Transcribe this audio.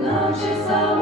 наче сам.